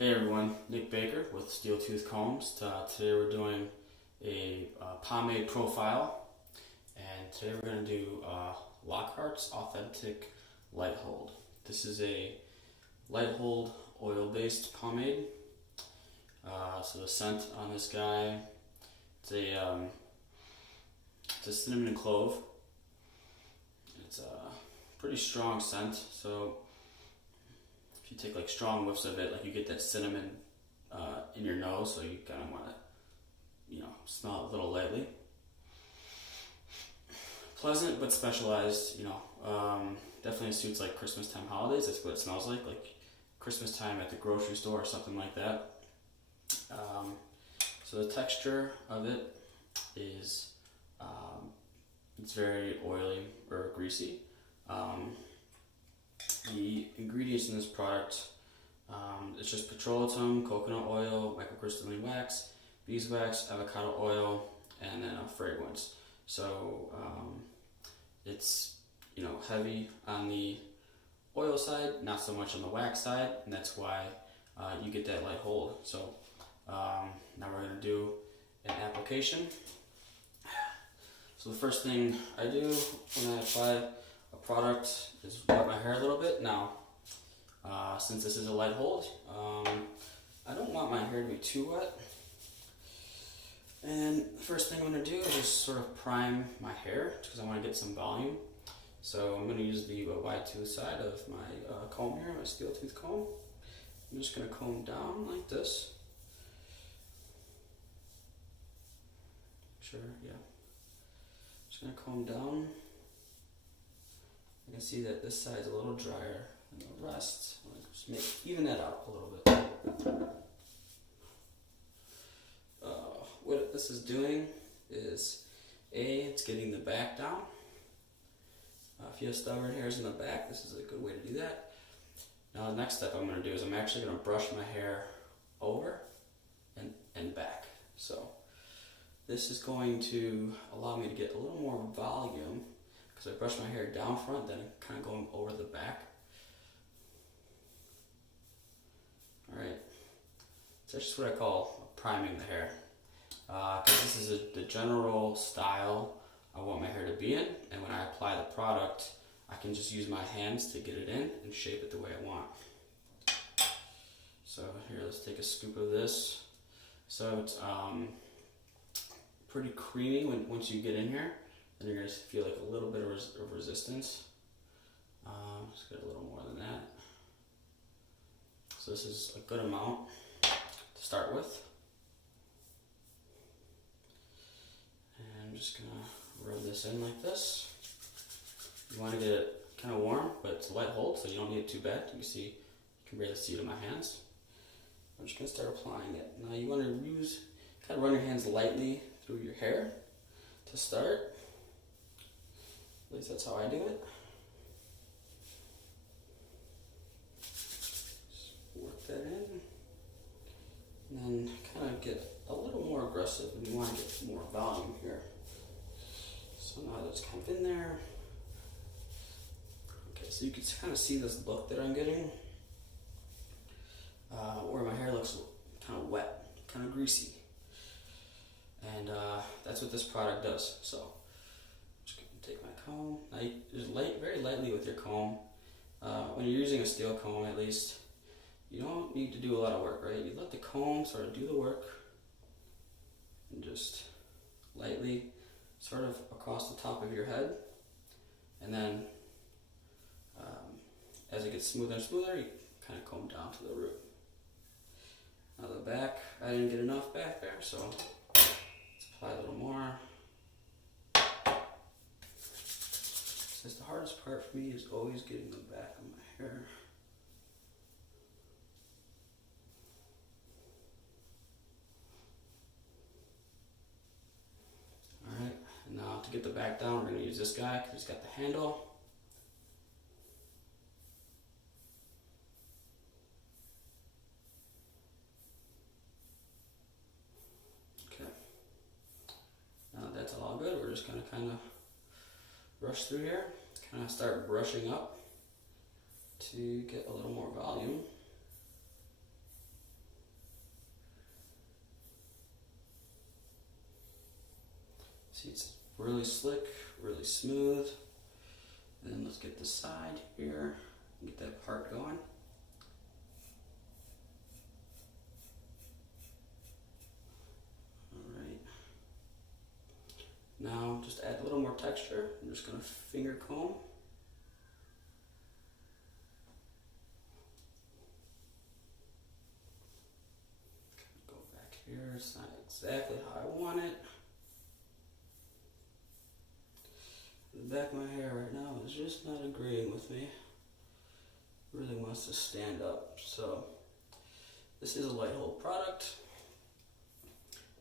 Hey everyone, Nick Baker with Steeltooth Combs. Today we're doing a pomade profile, and today we're going to do Lockhart's Authentic Light Hold. This is a light hold oil-based pomade. So the scent on this guy, it's a cinnamon and clove. It's a pretty strong scent, so if you take like strong whiffs of it, like you get that cinnamon in your nose, so you kind of want to, smell it a little lightly. Pleasant but specialized, definitely suits like Christmas time holidays. That's what it smells like Christmas time at the grocery store or something like that. So the texture of it is, it's very oily or greasy. The ingredients in this product, it's just petrolatum, coconut oil, microcrystalline wax, beeswax, avocado oil, and then a fragrance. So it's heavy on the oil side, not so much on the wax side, and that's why you get that light hold. So now we're going to do an application. So the first thing I do when I apply a product is wet my hair a little bit. Now, since this is a light hold, I don't want my hair to be too wet. And the first thing I'm going to do is just sort of prime my hair because I want to get some volume. So I'm going to use the wide tooth side of my comb here, my steel tooth comb. I'm just going to comb down like this. Sure, yeah. Just going to comb down. You can see that this side's a little drier than the rest. Just even that out a little bit. What this is doing is, it's getting the back down. If you have stubborn hairs in the back, this is a good way to do that. Now the next step I'm going to do is I'm actually going to brush my hair over and back. So this is going to allow me to get a little more volume because I brush my hair down front, then kind of going over the back. Alright, so that's just what I call priming the hair. Because this is the general style I want my hair to be in, and when I apply the product, I can just use my hands to get it in and shape it the way I want. So here, let's take a scoop of this. So it's pretty creamy once you get in here. Then you're going to feel like a little bit of resistance. Let's get a little more than that. So this is a good amount to start with. And I'm just going to rub this in like this. You want to get it kind of warm, but it's a light hold, so you don't need it too bad. You can see, you can barely see it in my hands. I'm just going to start applying it. Now you want to kind of run your hands lightly through your hair to start. At least that's how I do it. Just work that in. And then kind of get a little more aggressive, and you want to get more volume here. So now that's kind of in there. Okay, so you can kind of see this look that I'm getting, where my hair looks kind of wet, kind of greasy. And that's what this product does. So I'm just going to take my comb. Now you just very lightly with your comb. When you're using a steel comb, at least, you don't need to do a lot of work, right? You let the comb sort of do the work and just lightly sort of across the top of your head. And then as it gets smoother and smoother, you kind of comb down to the root. Now the back, I didn't get enough back there, so let's apply a little more. Since the hardest part for me is always getting the back of my hair. Alright, and now to get the back down, we're going to use this guy because he's got the handle. That's all good. We're just going to kind of brush through here, kind of start brushing up to get a little more volume. See, it's really slick, really smooth. And then let's get the side here, get that part going. Alright. Now just add a little more texture. I'm just gonna finger comb. Go back here, it's not exactly how I want it. The back of my hair right now is just not agreeing with me. Really wants to stand up. So this is a light hold product.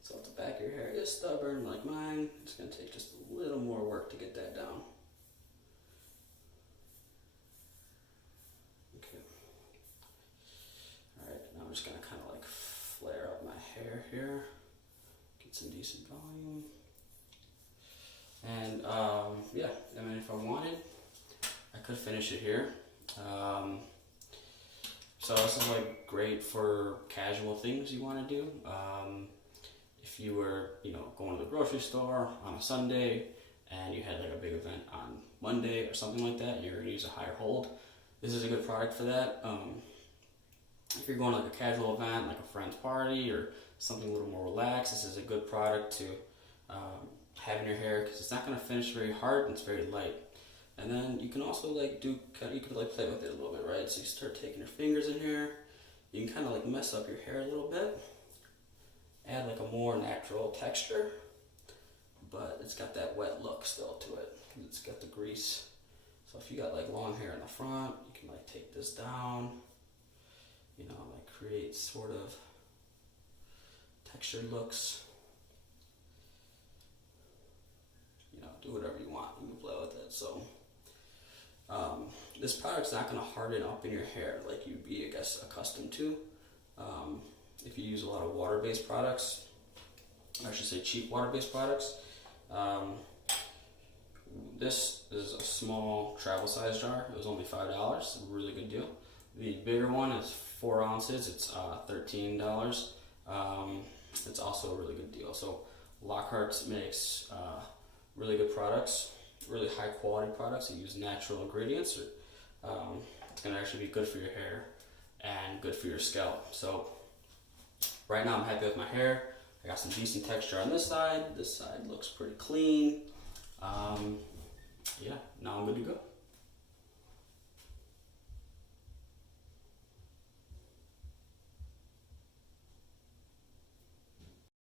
So if the back of your hair is stubborn like mine, it's going to take just a little more work to get that down. Okay. Alright, now I'm just going to kind of like flare up my hair here. Get some decent volume. And yeah, I mean, if I wanted, I could finish it here. So this is like great for casual things you want to do. If you were, going to the grocery store on a Sunday and you had like a big event on Monday or something like that, and you're going to use a higher hold, this is a good product for that. If you're going to like a casual event, like a friend's party or something a little more relaxed, this is a good product to have in your hair because it's not going to finish very hard and it's very light. And then you can also like you could like play with it a little bit, right? So you start taking your fingers in here, you can kind of like mess up your hair a little bit, add like a more natural texture, but it's got that wet look still to it because it's got the grease. So if you got like long hair in the front, you can like take this down, like create sort of textured looks. Do whatever you want, you can play with it. So this product's not going to harden up in your hair like you'd be, I guess, accustomed to. If you use a lot of water-based products, I should say cheap water-based products, this is a small travel size jar. It was only $5, a really good deal. The bigger one is 4 ounces, it's $13. It's also a really good deal. So Lockharts makes really good products, really high quality products that use natural ingredients. It's going to actually be good for your hair and good for your scalp. So right now I'm happy with my hair. I got some decent texture on this side. This side looks pretty clean. Yeah, now I'm good to go.